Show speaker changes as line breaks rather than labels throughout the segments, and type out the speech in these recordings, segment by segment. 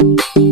Thank you.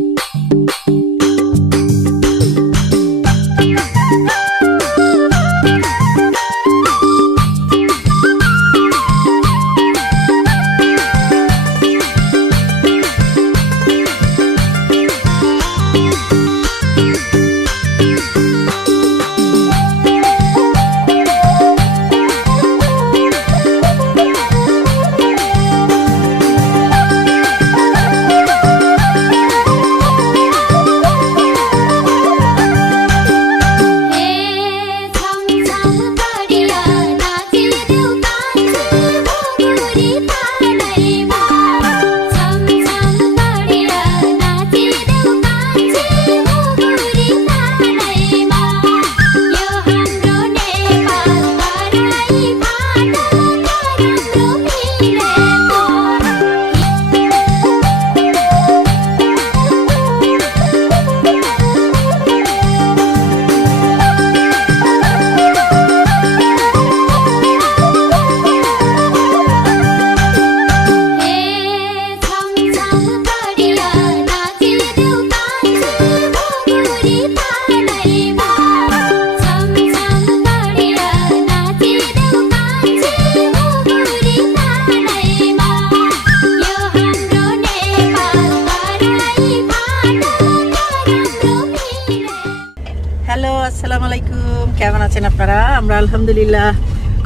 আলহামদুলিল্লাহ।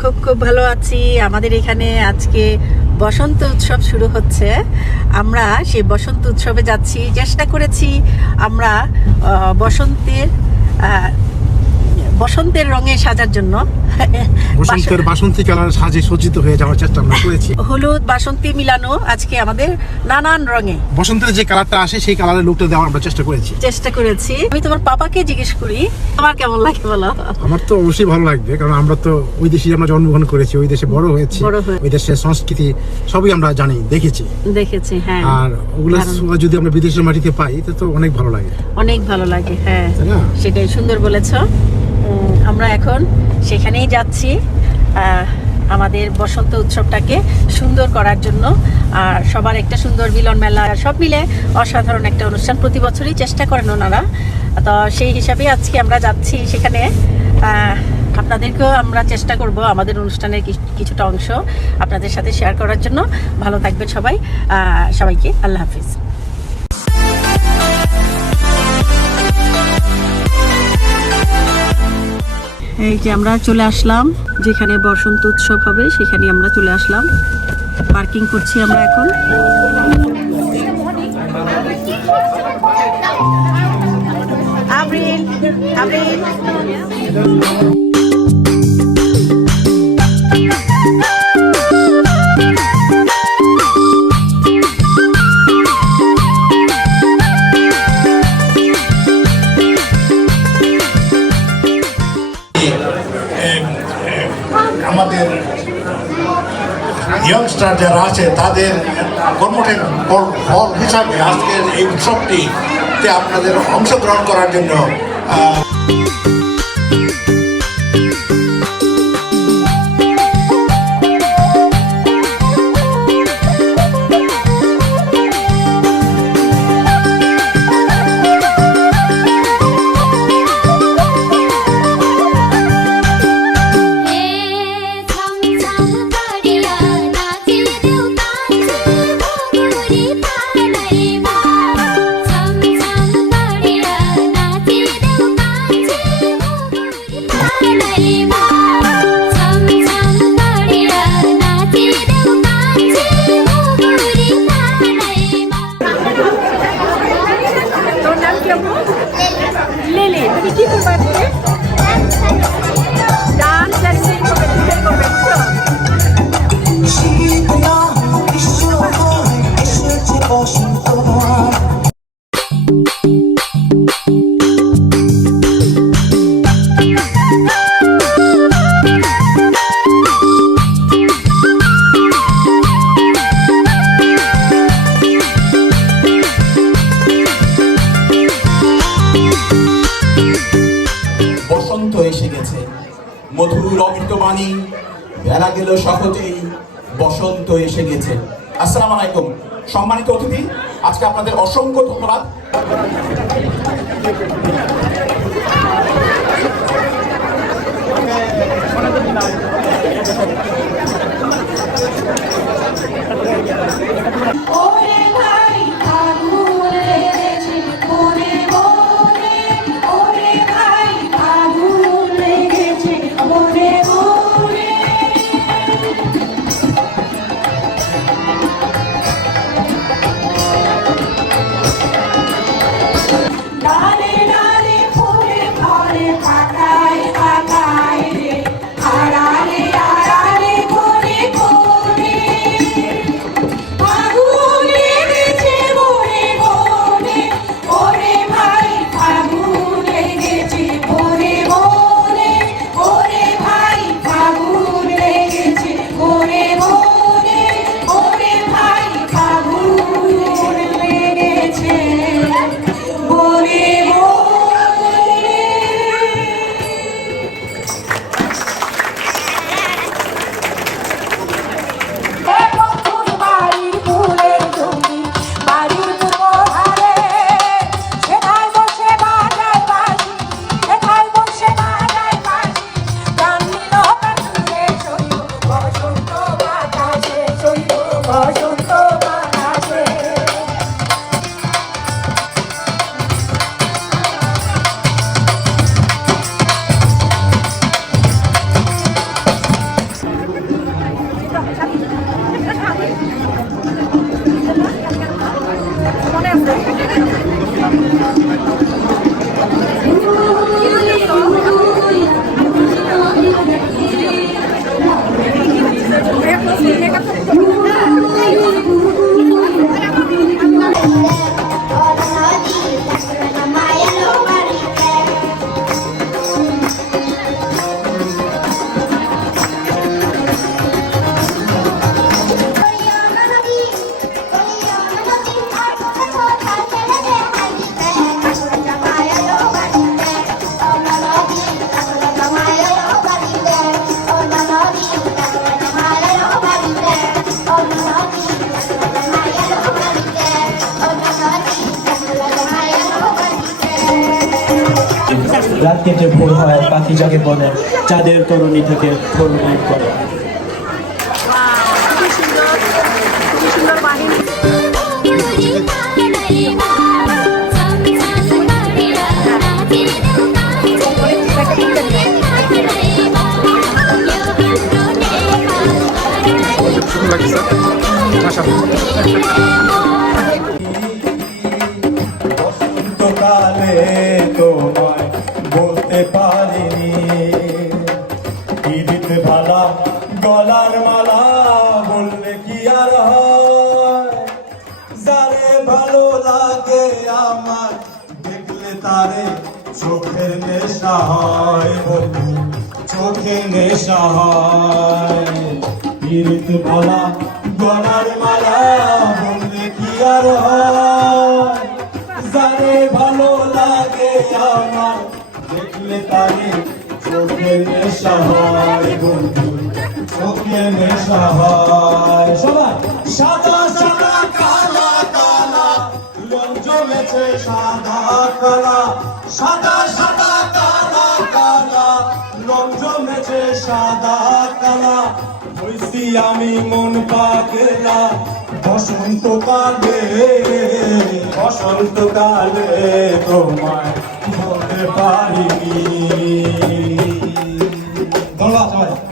খুব খুব ভালো আছি। আমাদের এখানে আজকে বসন্ত উৎসব শুরু হচ্ছে। আমরা সেই বসন্ত উৎসবে যাচ্ছি, চেষ্টা করেছি আমরা বসন্তের বসন্তের রঙে সাজার জন্য।
বসন্তের বাসন্তী কালার সাজে সজ্জিত হয়ে যাওয়ার চেষ্টা আমরা করেছি।
হলুদ বাসন্তী মিলানো আজকে আমাদের নানান রঙে।
বসন্তের যে কালারটা আসে সেই কালারের লুকটা দেওয়ার আমরা চেষ্টা করেছি।
চেষ্টা করেছি। আমি তোমার পাপাকে জিজ্ঞেস করি আমার কেমন লাগে বলো?
আমার তো অবশ্যই ভালো লাগবে কারণ আমরা তো ওই দেশে আমরা জন্মগ্রহণ করেছি ওই দেশে বড় হয়েছি। ওই দেশের সংস্কৃতি সবই আমরা জানি দেখেছি।
দেখেছি হ্যাঁ।
আর ওগুলো। যদি আমরা বিদেশের মাটিতে পাই তো তো অনেক ভালো লাগে।
অনেক ভালো লাগে হ্যাঁ। সেটাই সুন্দর বলেছ। এখন সেখানেই যাচ্ছি আমাদের বসন্ত উৎসবটাকে সুন্দর করার জন্য। আর সবার একটা সুন্দর মিলন মেলা, সব মিলে অসাধারণ একটা অনুষ্ঠান। প্রতি বছরই চেষ্টা করেন ওনারা। তো সেই হিসাবে আজকে আমরা যাচ্ছি সেখানে। আপনাদেরকেও আমরা চেষ্টা করব আমাদের অনুষ্ঠানের কিছুটা অংশ আপনাদের সাথে শেয়ার করার জন্য। ভালো থাকবেন সবাই। সবাইকে আল্লাহ হাফিজ। এই যে আমরা চলে আসলাম, যেখানে বসন্ত উৎসব হবে, সেখানে আমরা চলে আসলাম। পার্কিং করছি আমরা এখন। আব্রিল আব্রিল।
ইয়ংস্টার যারা আছে তাদের কর্মঠের ফল হিসাবে আজকের এই উৎসবটিতে আপনাদের অংশগ্রহণ করার জন্য
অমৃতবাণী বেলা গেল সহজেই বসন্ত এসে গেছে। আসসালামু আলাইকুম। সম্মানিত অতিথি,
আজকে আপনাদের অসংখ্য ধন্যবাদ।
পাখি জাগে বনে চাঁদের তরুণী থেকে তরুণী করে।
খুবই সুন্দর
যারে ভালো লাগে আমার। দেখলে তারে চোখের নেশা হয় বন্ধু, চোখে নেশা হয়। পীড়িত ভালা গলার মালা, বললে কি আর যারে ভালো লাগে আমার, দেখলে তারে চোখে নেশা হয় বন্ধু, চোখে নেশা হয়। সবাই, সাদা সাদা সাদা কালা সাদা সাদা কালা কালা। রং জমেছে সাদা কালা। হইছি আমি মন পাগলা। বসন্তকালে বসন্তকালে তোমায় বলতে পারিনি। ধন্যবাদ সবাই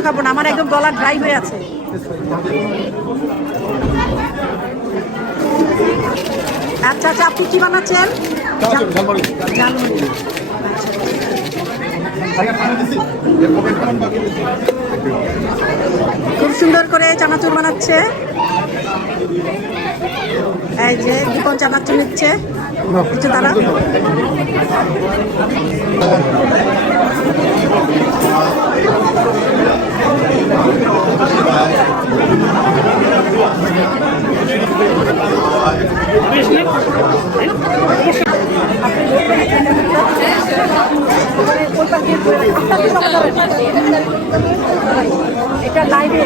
কিছু খাব না আমার একদম গলা ড্রাই হয়ে আছে। আচ্ছা আচ্ছা আপনি কি বানাচ্ছেন? খুব সুন্দর করে চানাচুর বানাচ্ছে। এই যে দীপন চানাচুর নিচ্ছে। কিছু তারা। এটা লাইভে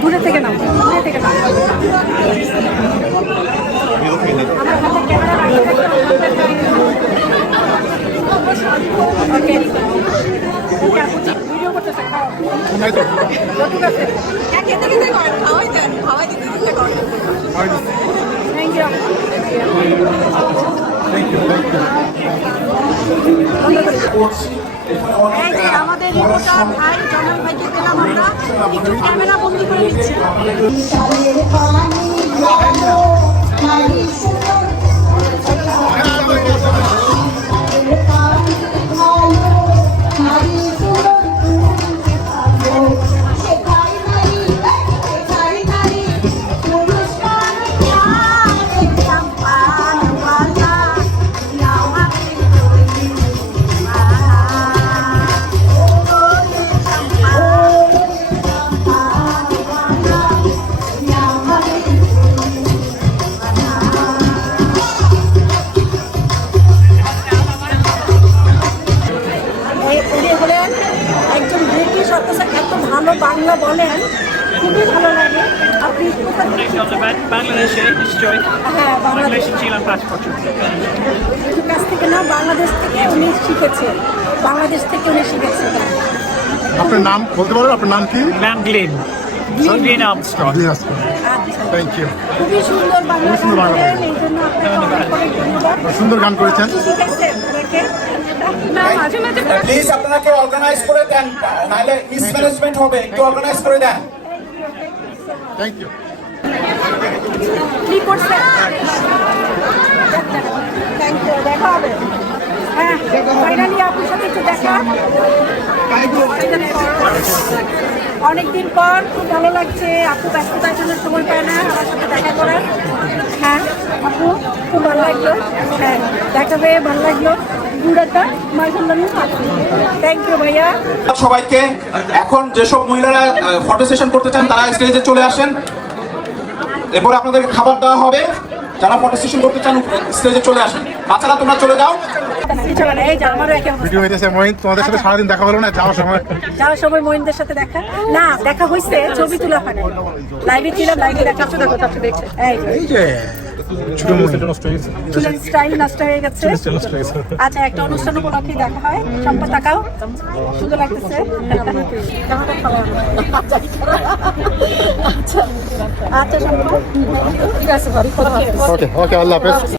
দূরে থেকে নাও দূরে থেকে নাও আমার হাতে ক্যামেরা ওকে ওকে আপু ভিডিও করতেছে খাও ঠিক আছে একে থেকে দেখো খাওয়াই দেন খাওয়াই দিতে দিতে কর থ্যাংক ইউ এই যে আমাদের রিপোর্টার ভাই জনাল ভাইকে পেলাম আমরা। একটু ক্যামেরা বন্দি করে নিচ্ছি।
বাংলাদেশে নিশ্চয়ই
হ্যাঁ বাংলাদেশে
ছিলাম পাঁচ বছর
কাছ থেকে না বাংলাদেশ থেকে উনি শিখেছেন বাংলাদেশ থেকে উনি শিখেছেন
আপনার নাম বলতে পারেন আপনার নাম কি?
নাম Glen Glen Armstrong
thank you
খুবই সুন্দর বাংলা
বাংলা গান। করেছেন।
প্লিজ আপনাকে অর্গানাইজ করে দেন। নাহলে মিসম্যানেজমেন্ট হবে। একটু অর্গানাইজ করে দেন।
থ্যাংক ইউ
কি করছেন থ্যাংক ইউ হ্যাঁ সাথে একটু দেখা। অনেকদিন পর, খুব ভালো লাগছে। আপু ব্যস্ততার জন্য সময় পায় না, আমার সাথে দেখা করার। হ্যাঁ আপু, খুব ভালো লাগল। হ্যাঁ দেখা পেয়ে ভালো লাগল।
সবাইকে, এখন যেসব মহিলারা ফটো সেশন করতে চান, তারা স্টেজে চলে আসেন। এরপরে আপনাদেরকে খাবার দেওয়া হবে। যারা ফটো সেশন করতে চান স্টেজে চলে আসেন। বাচ্চারা, তোমরা চলে যাও।
ভিডিও হইতেছে মহিন তোমাদের সাথে সারাদিন দেখা হলো না যাওয়ার সময়।
যাওয়ার সময় মহিনদের সাথে দেখা? না দেখা হয়েছে ছবি তোলা হয় লাইভে ছিলাম লাইভে দেখা এই যে,
ছোট
চুলের স্টাইল নষ্ট হয়ে গেছে। আচ্ছা একটা অনুষ্ঠান উপলক্ষে দেখা হয়। সম্পা তাকাও। সুন্দর লাগতেছে। আচ্ছা আচ্ছা সম্পা ঠিক আছে
ওকে ওকে আল্লাহ হাফেজ।